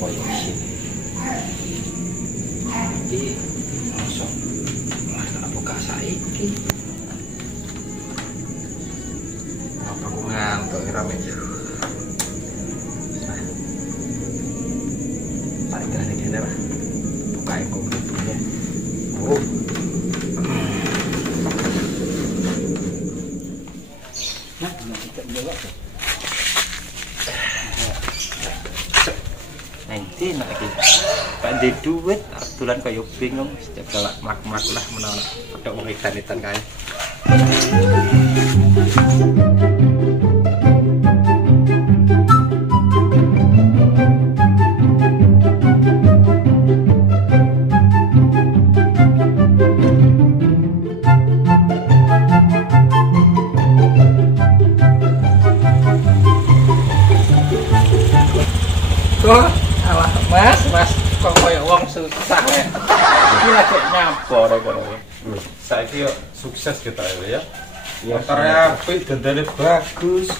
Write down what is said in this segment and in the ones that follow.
koyo sini. Iki langsung lah tak buka saiki. Apa ku ngantuk ora mikir. Tarik kene kene lah. Bukain komputernya. Oh. Nah, kita jawab. Nanti nak lagi. Pak di duit, aturan kayak bingung. Setiap galak mak lah menolak. Ada mau ikan kayak. Alah mas kok koyo wong susah ya. Iki lagi nyampo rek kono. Saiki yo sukses kita ya. Motornya apik, dandane bagus.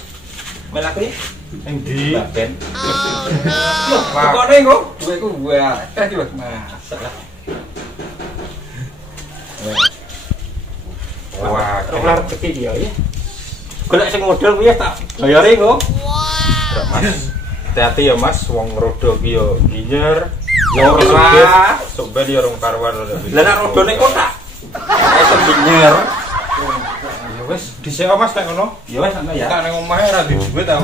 Melak iki Endi? ben. Loh, kok ning kok duweku wae. Iki Mas. Masalah. Wah, Rolar gede dia ya. Golek sing model kuwi tak bayare kok. Mas. Hati-hati ya Mas, wong rodo ki yo ginyer. Yo ora. Sok ben yo rong karuan. Lah nek rodone kotak. Iso binyer. Ya wis, dhisik Mas nek ngono. Ya wis ana ya. Tak ning omahe ora di duit ta.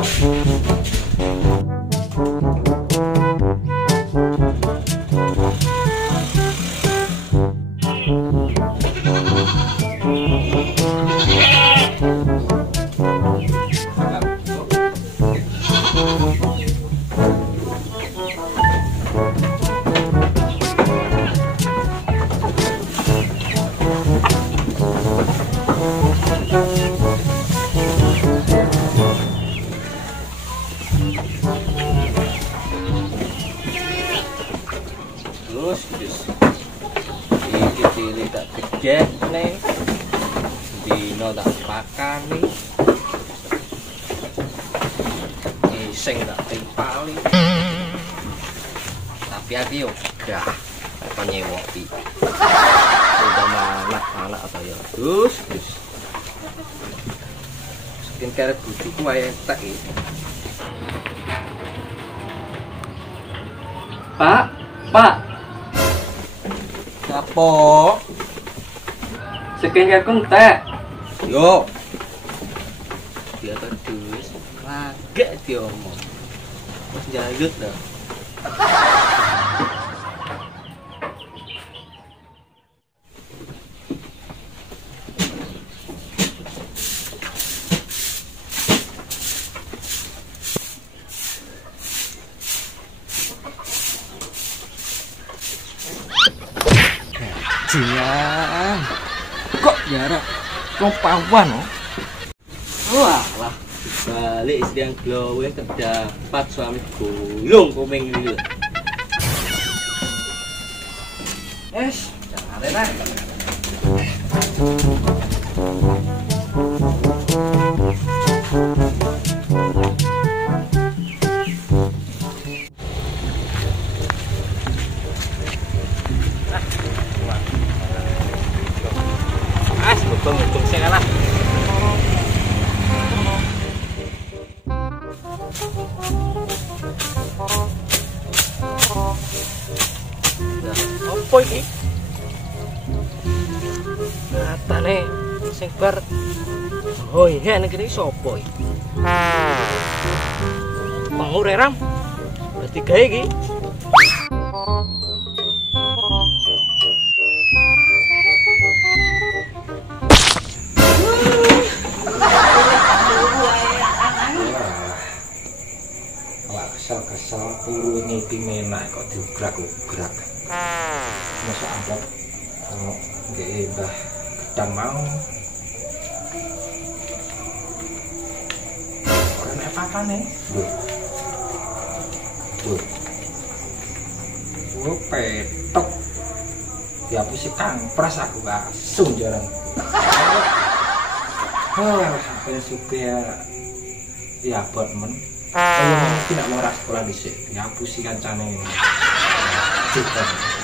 Terus iki cilik tak gedene dino tak pakani iseng tak timpali tapi aku yo gak penyewoki udah anak atau ya terus skincare butuh wae tak iki Pak Apa? Skincare ku entek. Yo. Dia terus lagek dia omong. Wis jayut dah. Jangan. Kok jarak lompawan oh? Walah, balik istri yang glowing terdapat suami gulung komeng ini. Jangan enak. Untung saya kalah. Apa iki? Matane sing bar. Oh iya nek iki sapa iki? Pangur Ram. Berarti gawe iki. Kesel turu ngipi menak kok diugrak-ugrak. Masa anggap kalau nggih Mbah Gedang mau ora nek apa-apane. Lho. Petok. Ya apa sih Kang pras aku langsung jarang. Apa supaya ya buat men. Kaya mesti nak mau sekolah dhisik. Ya pusi kancane. Cita.